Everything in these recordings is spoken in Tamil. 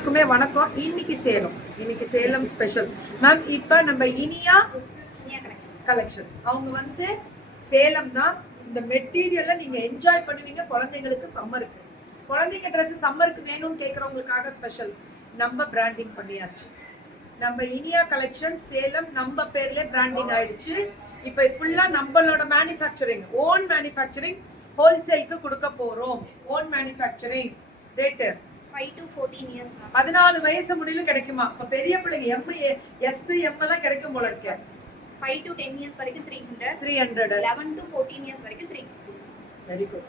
வணக்கம். இன்னைக்கு சேலம் ஸ்பெஷல் மேம். இப்ப நம்ம இனியா கலெக்ஷன்ஸ் அவங்க வந்து சேலம் தான். இந்த மெட்டீரியலை நீங்க என்ஜாய் பண்ணுவீங்க. குழந்தைங்களுக்கு சம்மருக்கு குழந்தைங்க ட்ரெஸ் சம்மருக்கு வேணும்னு கேட்கறவங்களுக்காக ஸ்பெஷல் நம்ம பிராண்டிங் பண்ணியாச்சு. நம்ம இனியா கலெக்ஷன் சேலம் நம்ம பேர்ல பிராண்டிங் ஆயிடுச்சு. இப்ப ஃபுல்லா நம்மளோட மேனுஃபேக்சரிங், ஓன் மேனுஃபேக்சரிங், ஹோல்சேலுக்கு கொடுக்க போறோம். Own manufacturing rate 5 to 14 years. 14 வயசு முடியல கிடைக்குமா? இப்ப பெரிய பிள்ளைங்க எஸ் எம் எல்லாம் கிடைக்கும் போல இருக்கு. 5 to 10 years வரைக்கும் 300. 11 to 14 years வரைக்கும் 350. Very good.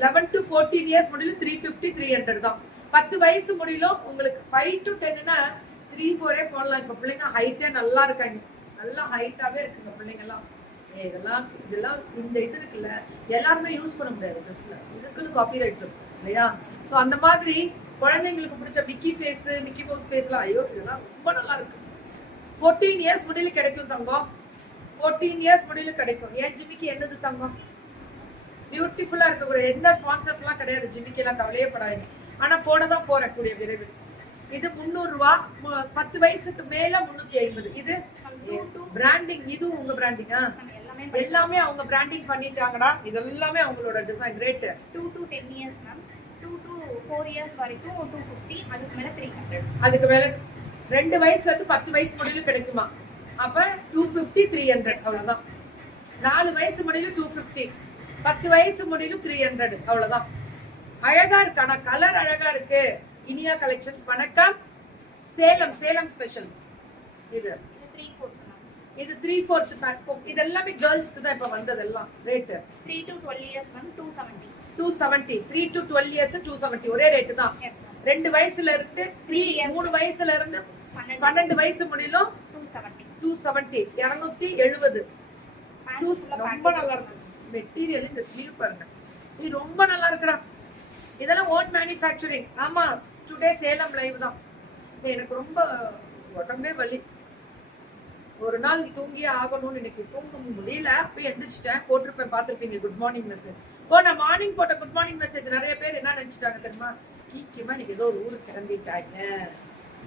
11 to 14 years முடியல 350 300 தான். 10 வயசு முடியல உங்களுக்கு 5 to 10 னா 3 4 போடலாம். இப்ப பிள்ளைங்க ஹைட்டே நல்லா இருக்காங்க. நல்லா ஹைட்டாவே இருக்குங்க பிள்ளைங்க எல்லாம். இதெல்லாம் இந்த இது இருக்குல்ல, எல்லாருமே யூஸ் பண்ண முடியாது ட்ரெஸ்ல. இதுக்குன்னு காப்பிரைட்ஸ் இருக்கும் இல்லையா? ஸோ அந்த மாதிரி குழந்தைங்களுக்கு பிடிச்ச மிக்கி ஃபேஸ், மிக்கி மவுஸ் ஃபேஸ்லாம் ஐயோ இதெல்லாம் ரொம்ப நல்லா இருக்கு. 14 இயர்ஸ் முடியல கிடைக்கும் தங்கம். 14 இயர்ஸ் முடியல கிடைக்கும். ஏன் ஜிமிக்கு என்னது தங்கம்? பியூட்டிஃபுல்லா இருக்கக்கூடிய எந்த ஸ்பான்சர்ஸ் எல்லாம் கிடையாது. ஜிமிக்கு எல்லாம் கவலையே படாது. ஆனா போடதான் போறேன் கூடிய விரைவில். இது 300 ரூபா. 10 வயசுக்கு மேல 350. இது பிராண்டிங். இது உங்க பிராண்டிங்கா? எல்லாமே அவங்க பிராண்டிங் பண்ணிட்டாங்கடா. இது எல்லாமே அவங்களோட design. Rate 2 to 10 years ma'am. 2 to 4 years வரைக்கும் 250. அதுக்கு மேல 300. அதுக்கு மேல 2 வயசுல இருந்து 10 வயசு முடியல கிடைக்குமா? அப்ப 250 300 அவ்வளவுதான். 4 வயசு முடியல 250, 10 வயசு முடியல 300 அவ்வளவுதான். அழகா இருக்கு. ஆனா கலர் அழகா இருக்கு. இனியா கலெக்ஷன்ஸ் வணக்கம். சேலம் ஸ்பெஷல். இது 3/4 பேக். இது எல்லாமே கேர்ள்ஸ்க்கு தான் இப்ப வந்ததெல்லாம். Rate 3 to 12 years ma'am 270. 3 to 12 years 270 ஒரே ரேட் தான். 2 வயசுல இருந்து 3 வயசுல இருந்து 12 வயசு முடியல 270 270. ரொம்ப நல்லா இருக்கு மெட்டீரியல். இந்த ஸ்லீவ் பாருங்க, இது ரொம்ப நல்லா இருக்குடா. இதெல்லாம் ஓன் மேனுஃபேக்சரிங். ஆமா, டுடே சேலம் லைவ் தான். எனக்கு ரொம்ப உடம்பே வலி. ஒரு நாள் தூங்கியே ஆகணும்னு இன்னைக்கு தூங்க முடியல. போய் எந்திரிச்சிட்டேன். போட்டிருப்பேன், பார்த்துருப்பீங்க குட் மார்னிங் மெசேஜ். நான் மார்னிங் போட்ட குட் மார்னிங் மெசேஜ் நிறைய பேர் என்ன நினைச்சிட்டாங்க தெரியுமா? சீக்கிரமா இன்னைக்கு ஏதோ ஒரு ஊருக்கு கிளம்பிட்டாங்க.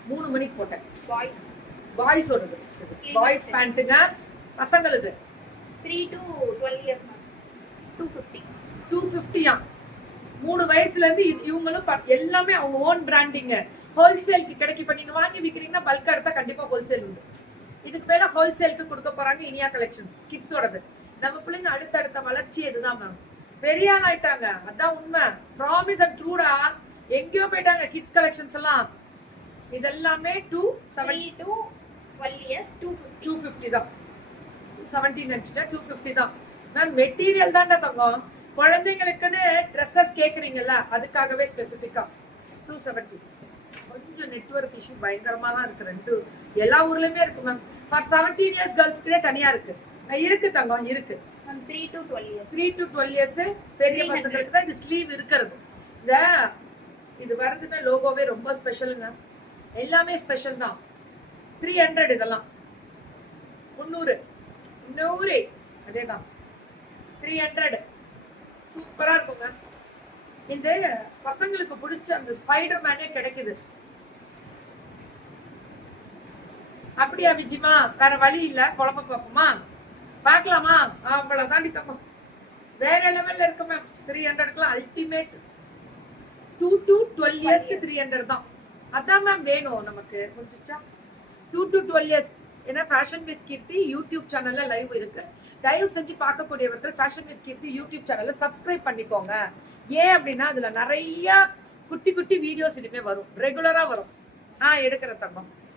3 மணிக்கு போட்டேன். பாய்ஸோடது பாய்ஸ் பேண்ட்டுங்க. பசங்களுது 3 to 12 years ma'am 250. 3 வயசுல இருந்து இவங்களும் எல்லாமே அவங்க ஓன் பிராண்டிங். ஹோல்சேலுக்கு கிடைக்கும். இப்ப நீங்க வாங்கி விக்கிறீங்கன்னா பல்கா எடுத்தா கண்டிப்பா ஹோல்சேல் உண்டு. இதுக்கு மேல ஹோல்சேலுக்கு கொடுக்க போறாங்க இனியா கலெக்ஷன்ஸ். கிட்ஸோடது. நம்ம பிள்ளைங்க அடுத்த வளர்ச்சி இதுதான் மேம். பெரிய ஆள் ஆயிட்டாங்க, அதான் உண்மை. ப்ராமிஸ் அண்ட் ட்ரூடா. எங்கேயோ போயிட்டாங்க கிட்ஸ் கலெக்ஷன்ஸ் எல்லாம். இதெல்லாமே 270 to 12 years 250 தான். 270 நினைச்சிட்டேன். 250 தான் மேம். மெட்டீரியல் தான்டா தங்கம். குழந்தைங்களுக்குன்னு ட்ரெஸ்ஸஸ் கேக்குறீங்கல்ல, அதுக்காகவே ஸ்பெசிஃபிக்கா 270. கொஞ்சம் நெட்வொர்க் இஷ்யூ பயங்கரமா தான் இருக்கு. எல்லா ஊர்லயுமே இருக்கு மேம். ஃபார் 17 இயர்ஸ் கேர்ள்ஸ்க்குனே தனியா இருக்கு தங்கம். இருக்கு 3 to 12 years. 3 to 12 இயர்ஸ் பெரிய பசங்களுக்கு தான் இந்த ஸ்லீவ் இருக்கிறது. இது வருதுன்னா லோகோவே ரொம்ப ஸ்பெஷலுங்க. எல்லாமே ஸ்பெஷல் தான். 300 இதெல்லாம் 300 அதேதான். 300 சூப்பரா இருக்குங்க. இந்த பசங்களுக்கு பிடிச்ச அந்த ஸ்பைடர் மேனே கிடைக்குது. அப்படியா விஜிமா? வேற வழி இல்ல, குழப்ப பாப்போமா? பாக்கலாமா? அவ்வளவு தாண்டி தப்போம். வேற லெவல்ல இருக்கு மேம். 300க்குலாம் அல்டிமேட். 2 to 12 இயர்ஸ்க்கு 300 தான். அதான் மேம் வேணும் நமக்கு. முடிஞ்சிச்சா? 2 to 12 இயர்ஸ். ஏன்னா ஃபேஷன் வித் கீர்த்தி யூடியூப் சேனல்ல லைவ் இருக்கு. தயவு செஞ்சு பார்க்கக்கூடியவர்கள் ஃபேஷன் வித் கீர்த்தி யூடியூப் சேனல்ல சப்ஸ்கிரைப் பண்ணிக்கோங்க. ஏன் அப்படின்னா அதுல நிறைய குட்டி வீடியோஸ் இனிமே வரும். ரெகுலரா வரும். எடுக்கிற தங்கம்.